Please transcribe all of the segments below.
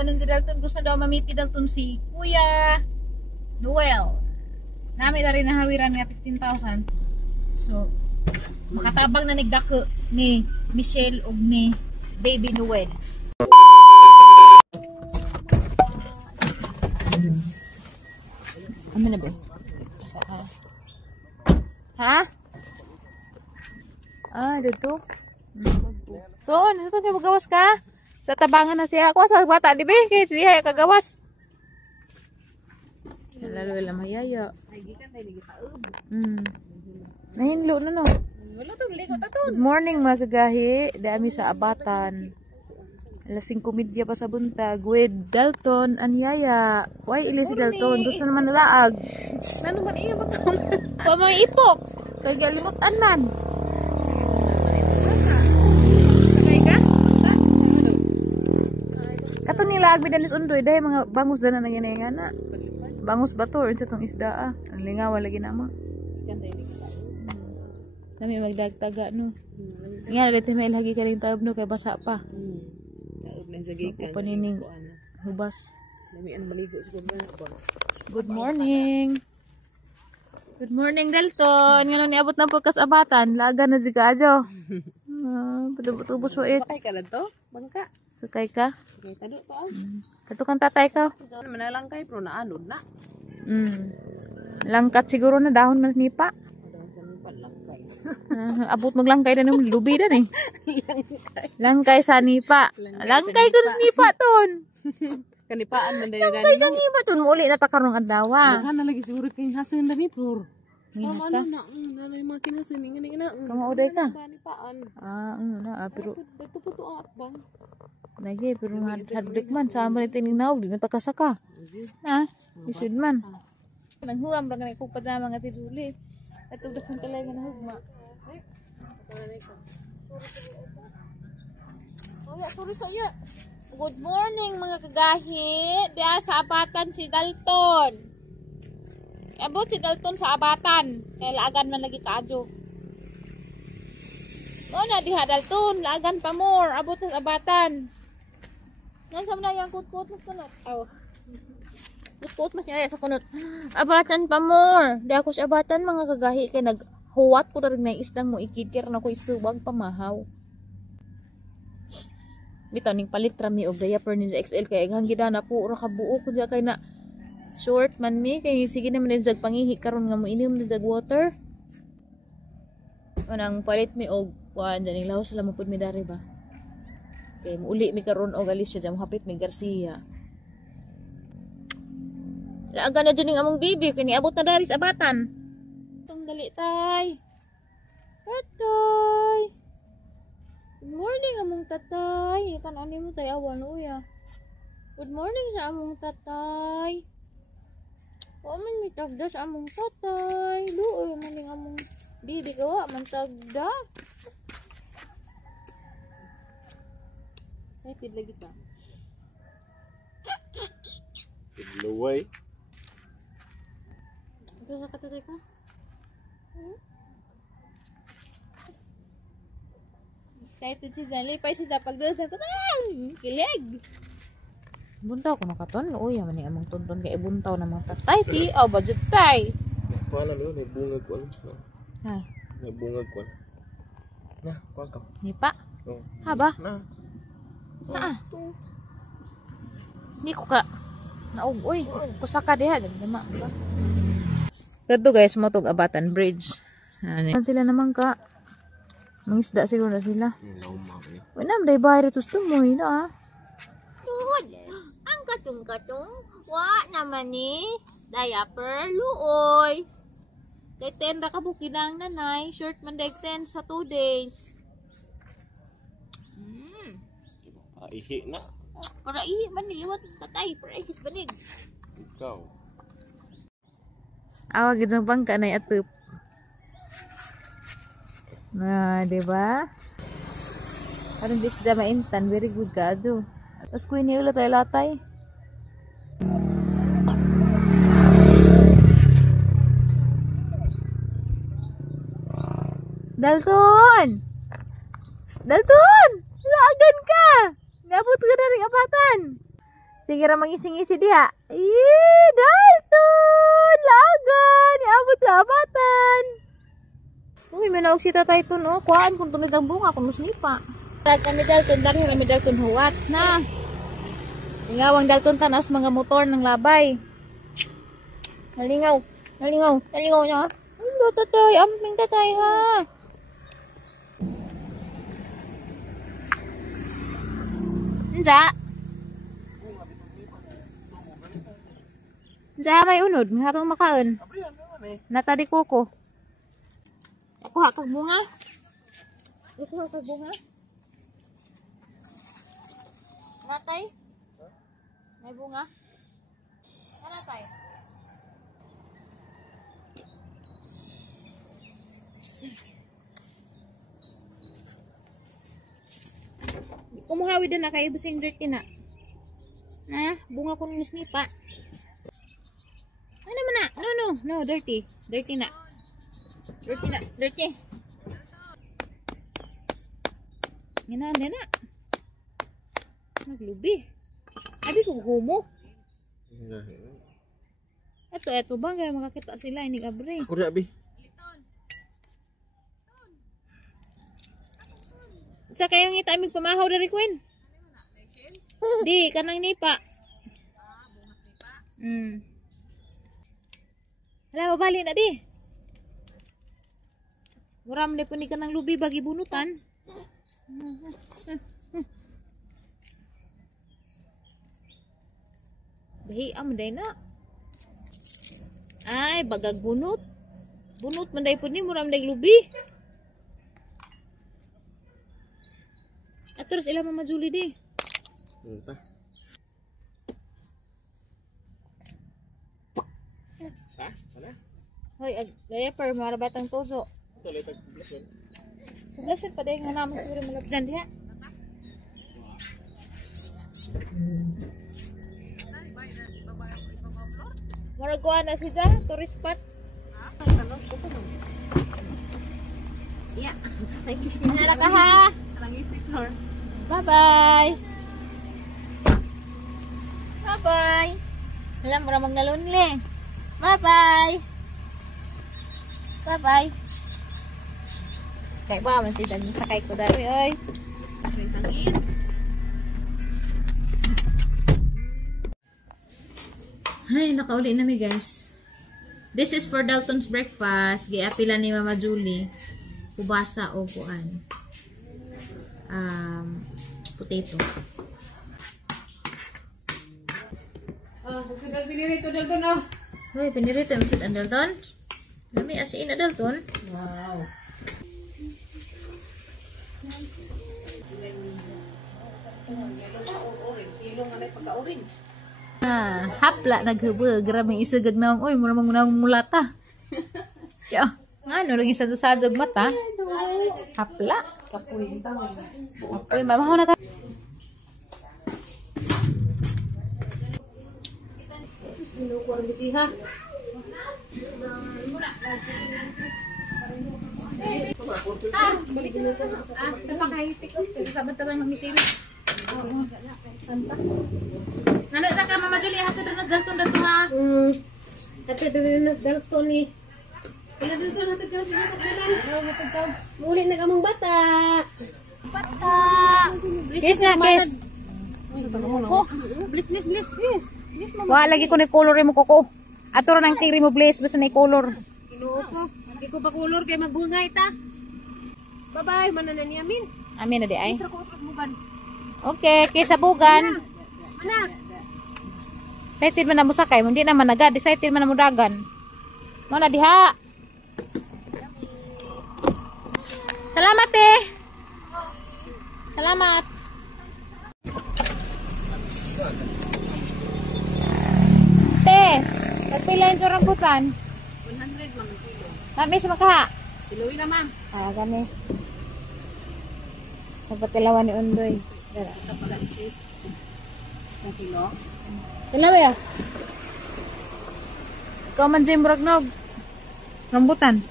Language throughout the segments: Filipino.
pa nun si Dalton. Gusto daw mamiti Dalton si Kuya Noel. Nami na rin nahawiran nga 15,000. So, makatabang na nagdako ni Michelle ug ni Baby Noel. Ano na ba? Ha? Dito. So, dito kayo magawas ka? Sa tabangan na siya ako sa bata, di ba? Kaya siya kagawas. Lalo lang mayaya. Nahinlo na no. Good morning mga kagahi. Dami sa abatan. Alas 5:30 pa sa buntag. With Dalton Anyaya. Why ili si Dalton? Gusto naman nalaag. Ano man iya magkaon? Pamang ipok. Kaya galimutan man. Sakay ka? Kato nila agbidanis undoy. Dahil mga bangus na nangyayang nga na. Bangus ba to? Sa itong isda Ang lingawa lagi naman. Kami magdagtaga no. Nga nalit may lagi ka rin taob no. Kaya basa pa. Taob lang sa gikan. Panining hubas. Dami ang maligo sa kubo. Good morning. Good morning Dalton. Ngayon niabot na po kasabatan. Laga na si Kajo. Patubos mo ik. Sakay ka lang to? Bangka. Sakay ka? Sakay tado pa. Katukan tatay ka? Manalang kay pero naanod na. Langkat siguro na dahon man nipa. Abot maglangkay na nung lubi na eh. Langkay sa nipa. Langkay ko ng nipa ton. Kanipaan man dayo Langkay ka nipa ton. Muli na takarong adlawa. Naghan na lagi siguro kay hasan na ni Flor. Minas ka? Ano yung mga kinasan nga. Kamauday ka? Kanipaan. Pero Ito po to at bang. lagi pero hadrik man sama nito ning naog di na takasaka. Ha? Isud man. Nanghuam ra kanay ko pajama nga ti Julie. Atog dakon talaga na hugma. Sorry saya. Good morning mga kagahi. Diya sa abatan si Dalton. Abot si Dalton sa abatan. Kaya laagan man lagi kaadyo. O na diha Dalton, laagan pa more. Abot sa abatan. Yan sa mga yung kut-kut mas kunot. Kut-kut mas niya sa kunot. Abatan pa more. Di ako sa abatan mga kagahi. Kaya naghuwat ko na rin na isdang mo ikikir na ko isuwag pamahaw. Bitaw ning palit rami og diaper ni XL kay hanggida na po ora kabuo ko diya kay na short man mi kay sige naman din jag pangihi karon nga mo inom na jag water. Anang palit mi og kuan dining lawas sila mo pud mi dari ba. Kay uli mi karon og Alicia jam hapit mi Garcia. Laaga na dining among bibi kay niabot na dari sa abatan. Tong dali tay. Tatay. Good morning among tatay. Tan-ani mo tay awan uya. Good morning sa among tatay. O man mi tagda sa among tatay. Luoy man ning among bibi gawa man tagda. Ay pid lagi ta. Luway. Ito sa katatay ka? Excited si Jan. Lipay si Jan pagdalas na tatay. Kilig. Buntaw ko na katon. Uy, yaman ni among tonton kay buntaw na mga tatay. Ti, budget tay. Paano no? May bungag ko. Ha? May bungag ko. Na, kuha ka. Nipa? Oh. Haba? Na. Hindi ko ka. Naog, uy. Kusaka diha. Dama. Ito guys, matog Abatan Bridge. Ano sila naman ka? Mangisda siguro na sila. Wala, may bayar ito sa tumoy na ang katong-katong. Wa naman ni. Diaper, luoy. Kay 10 ra ka bukinang nanay. Short man deg 10 sa 2 days. Ihi na. Para ihi man niliwat patay. Para ihis banig. Ikaw. Awag ito bang ka na atup. Na, diba? Parang di siya maintan. Very good ka, ado. Tapos ko ini ulit tayo latay. Dalton! Dalton! Laagan ka! Nabot ka na rin abatan! Sige ra mangisi-ngisi diha. Ih, Dalton! Lagan! Abot sa abatan! Uy, manaog si tatay to, no? Kuhaan kung tunod ang bunga, kung musnipa. Kami Dalton, dari rami Dalton huwat na. Lingawang Dalton tanas mga motor ng labay. Nalingaw. Nalingaw. Nalingaw niya. Ano, tatay? Amping tatay, ha? Nja? Nja, may unod. Nga pang makaon. Natadi kuko. Kuha kag bunga. Kuha kag bunga. Natay? May bunga? Ano tay? Kumuhawi din na kayo basing dirty na. Bunga ko nung snipa. Ano man na? No, dirty. Dirty na. Dirty na, dirty. Ginaan na. Naglubi. Abi ko humo. Eto bang kaya makakita sila ini abre. Ako rin, abi. Sa kayong ngita amig pamahaw dari Queen. Di kanang nipa. Hala mabali na di. Muram na po ni kanang lubi bagi bunutan. Dahi day na. Ay bagag bunot. Bunot man day po ni muram day lubi. At terus ilang Mama Julie di. Entah. Mana? Hoy, gaya per marabatang tuso. Ito, letag blushon. Blushon pa dahil nga naman siguro malapjan diha. Maraguan na siya, tourist spot. Iya. Nala ka ha. Kanang isi floor. Bye-bye. Bye-bye. Alam mo ramang nalunli. Bye-bye. Bye-bye. Kaya ba man si daging sakay ko dari oy. Tangin. Ay, nakauli na mi guys. This is for Dalton's breakfast. Giapila ni Mama Julie. Kubasa o kuan. Potato. Sudah pinirito Dalton oh. Hoy, pinirito yung Mr. Dalton. Dami asin na Dalton. Wow. Hapla naghubog. Grabe isagag na ang, uy, mura mangunang mulata. Tiyo, nga, nurang isa sa jog mata. Hapla. Uy, mamahaw na tayo. Sinukuha bisiha. Napakahitik ko. Sabantarang mamitiri. Nana na ka, Mama Julie, hatid na Dalton dato ha. Hatid na Dalton ni. Ano Dalton hatid ka sa dalan? Muli na kamong bata. Bata. Kiss na, kiss. Bliss. Yes. Yes, mama. Wala lagi ko ni color mo koko. Ato ra nang tiri mo bliss basta ni color. Kinuo ko. Hindi ko pa kulor kay magbungay ta. Bye-bye, mananan yamin. Amin na di ay. Isra ko utrag bugan. Okay, kiss sa bugan. Anak. Excited man na mo sakay, hindi naman agad. Excited man na mo dagan. Mo na diha. Salamat eh. Salamat. Te, nagpila yung rambutan. 100 man kilo. Kami sa makaha. Kiloy na ma'am. Kami. Napatilawan ni Undoy. Dara. Sa pala is 1 kilo. Dalawa ya. Ikaw man dyan muragnog. Rambutan.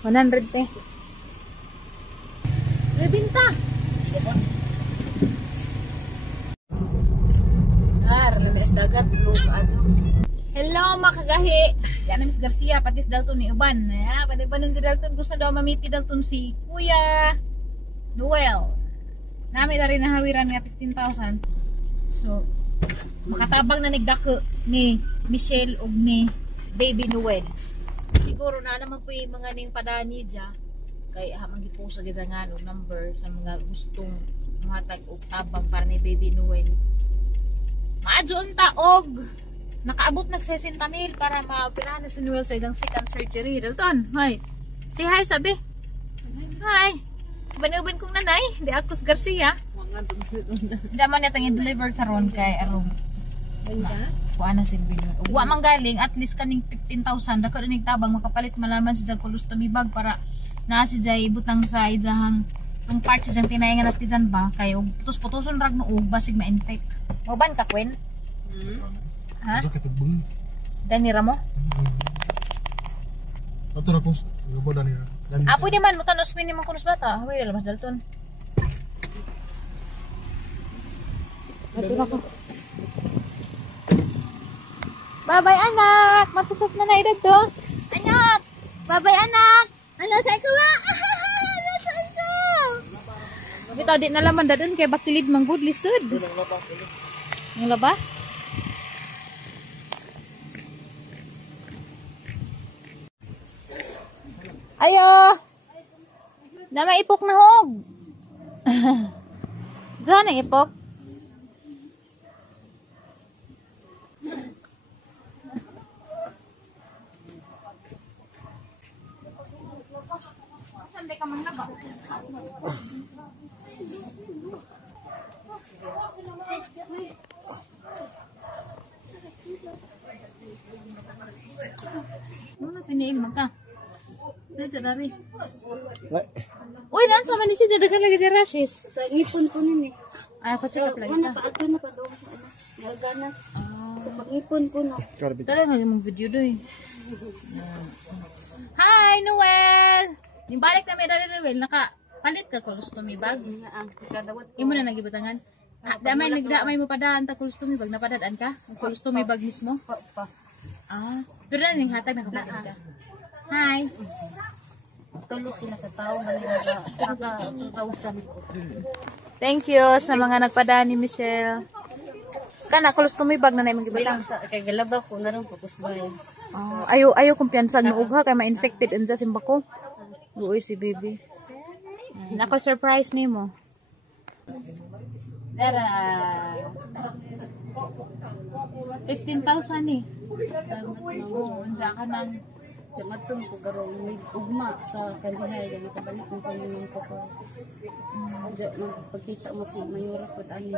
$100 pe. May binta. ta. Lamis dagat, hello mga kagahi. Yan na Miss Garcia, patis Dalton ni Uban. Panibanan si Dalton, gusto daw mamiti Dalton si Kuya Noel. Nami na rin nahawiran nga 15,000. So, makatabang na nagdako ni Michelle ug ni Baby Noel. Siguro na naman po yung mga ning padani dya. Kaya hamang gipost sa gizangan o number sa mga gustong muhatag og tabang para ni Baby Noel. Maadyon ta og nakaabot nag 60,000 para maoperahan na si Noel sa ilang second surgery. Dalton, hi. Say hi sabi. Hi. Uban-uban kong nanay, di Akos Garcia. Diyaman natang i-deliver karon kay arong. Kuha na si Baby Noel. Wa man galing at least kaning 15,000 dako ning tabang makapalit malaman sa colostomy bag para na si Jay butang sa ijahang ang parts sa tinayangan nas kijan ba kay og putos-putoson rag no og basig ma-infect. Mo ban ka kwen? Ha? Dani ra mo? Ato ra kos, gabo dani ra. Apo di man mo tanos minimum kunos bata. Haway lamas Dalton. Ato na ko. Bye-bye anak. Matusas na na edad to. Anak. Bye-bye anak. Ano sa ko ba? Nasaan ka? Bitaw di na laman dadun kay bakilid manggod lisod. Yung laba? Ayo. Na maipok na hog. Diyan ang ipok. Saan ka man laba? Ano tiniil magka? Dito dari. Uy, naan sa man si dagan lagi si Rashis. Sa ngipon ko nun eh. Ay, pa-check up lagi Ano ta. pa ato na pa doon sa ano. Nagana. Sa pag-ngipon ko no. Tara nga mong video doy. Hi, Noel. Yung balik na may dali Noel, nakapalit ka colostomy bag. Kadawat. Imo na nagibutangan. Damay mo padaan ta colostomy bag, napadadaan ka? Ang colostomy bag mismo? Pa. Pero na ning hatag nakapalit ka. Hi. Tulo sila sa tao. Naka 2,000. Thank you sa mga nagpadaan ni Michelle. Kana colostomy bag na naimong gibutang. Kay galaba ko na rin pagkusbay. Ayaw kumpiyansa ng ugha kay ma-infected unsa simba ko. Buoy si baby. Nako surprise nimo. Dara 15,000 ni. Oo, unsa ka nang Matun ko garo ni ugma sa kandihay gani kabalik mo pa yung ko ko. Pagkita mo si Mayora pud ani.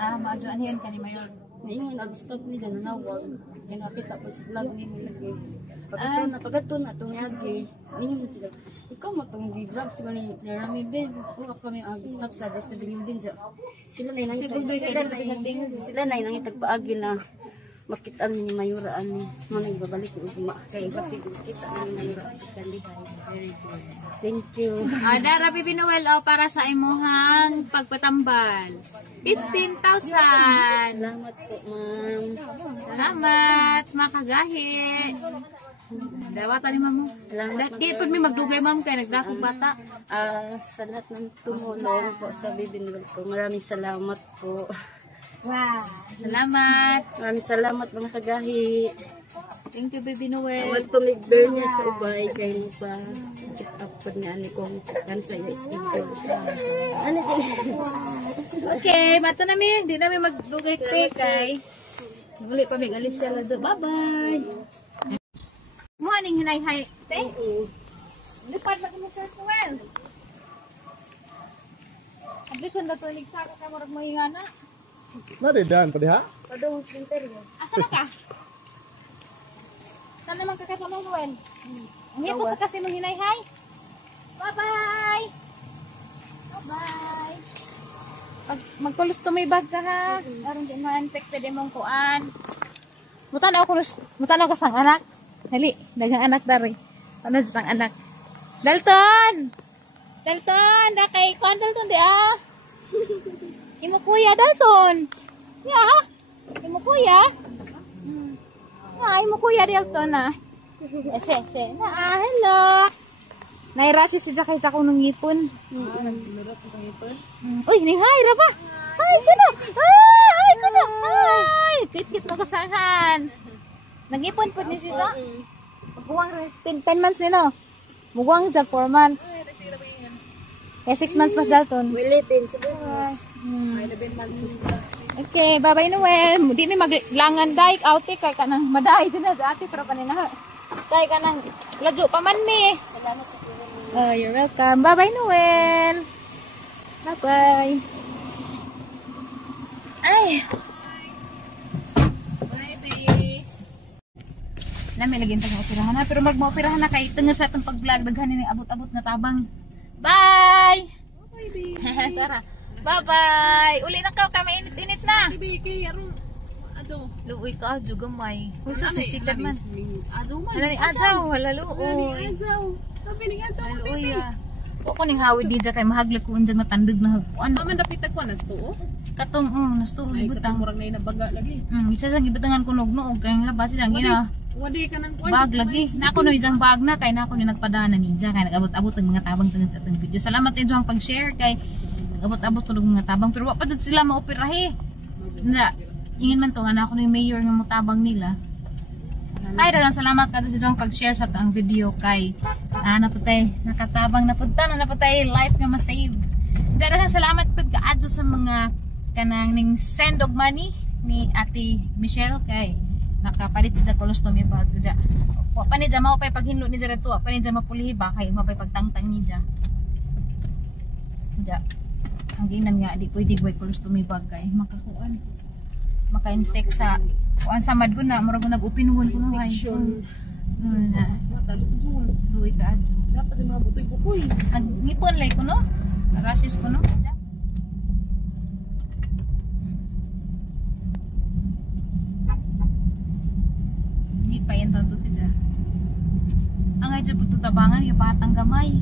maadyo anhin ka ni Mayor. Niingon abstop ni ganawag. Ginapita po sa vlog ni mo lagi. Pagkatun na atong yagi. Niingon sila. Ikaw mo tong vlog si ni Rami Ben. Ko ako may abstop sa desta din din sa. Sila na nang itagpaagi na makita ni Mayura ani mo nagbabalik ng ugma kay basig kita ni Mayura kandihay. Very good. Thank you. Dara Baby Noel para sa imuhang pagpatambal. 15,000. Salamat po, ma'am. Salamat, makagahi. Dawatan ni mamo. Di pud mi magdugay ma'am kay nagdakong bata. Sa lahat ng tumulong po sa Baby Noel po. Maraming salamat po. Wow. Salamat. Maraming salamat mga kagahi. Thank you Baby Noel. Awat po may bear niya sa ubay kay mo pa check up po niya ani kung kan sa iyo schedule. Ano Okay, mato na mi. Di na mi magdugay kay. Muli pa mi alis siya lado. Bye-bye. Morning hinay-hay. Thank you. Lipad lagi mo Sir Noel. Abli kun na to iligsa ka murag mo ingana. Naridan pa diha? Padong center mo. Asa na ka? Saan naman kakata mo, Noel? Ang hipo sa kasi mong hinay-hay. Bye-bye! Bye-bye! Mag-colostomy bag ka ha. Aron di ma-infected imong kuan. Mutanaw ko sang anak. Dali, dagang anak dari. Tanad sang anak. Dalton! Dalton, da kay kon Dalton di ah. Imo kuya Dalton. Ya. Imo kuya. Imo kuya Dalton na. Se. Hello. Nairashi si Jackie sa kunong ngipon. Nagmirot sa ngipon. Uy, ni hi ra ba? Hi kuno. Hi kuno. Hi. Kit mo ka sa hands. Nagipon pud ni si Za. Buwang 10 months ni no. Buwang sa 4 months. Eh 6 months mas Dalton. Wilipin sa bukas. May 11 months. Okay, bye-bye Noel. Di mi maglangan dai outi kay kanang maday din na ati pero kanina. Kay kanang ladyo pa man mi. Salamat po. Oh, you're welcome. Bye-bye Noel. Bye-bye. Ay. Bye baby. Nami lagi tang operahan na pero magmo-operahan na kay tungod sa atong pag-vlog daghan ni abot-abot nga tabang. Bye. Bye baby. Tara. Bye-bye. Uli na ka mainit-init na. Baby, kay aron ajo. Luoy ka ajo gamay. Husto sisikad man. Ajo man. Hala ni ajaw, hala luoy. Ajo. Sabi ni ajo. Luoy ah. O ko ning hawid di kay mahaglag ko unjang matandog na hagkuan. Man dapat tagkuan nas to. Katong nasto Ay ibutang. murag na nabaga lagi. Isa sang ibutangan ko nog kay labas silang gina. Wadi ka nang kuan. Bag lagi. Nako no ijang bag na kay nako ni nagpadana ni kay nagabot-abot ang mga tabang tungod sa atong video. Salamat sa inyong pag-share kay nagabot-abot ko ng mga tabang pero wa pa dud sila maoperahe. Nga ingin man to nga nako ni mayor nga motabang nila. Ay, dagang salamat ka sa inyong pag-share sa ang video kay naputay nakatabang napunta na naputay life nga ma-save. Dagang salamat pud kaadto sa mga kanang ning send og money ni Ate Michelle kay nakapalit sa colostomy bag ja. Wa pa ni mao pay paghinlo ni dira to, wa pa ni mapulihi ba kay mapay pagtangtang ni ja. Ja. Ang ginan nga di pwede way colostomy bag kay makakuan. Maka-infect sa kuan sa mad ko na murag nag-upinuhon ko no hay. Na. Luwi ka adso. Dapat mga butoy bukoy. Ngipon lay ko no. Rashes ko no. Ja. Hindi pa yan to si Ja. Ang ay dyan tabangan yung batang gamay.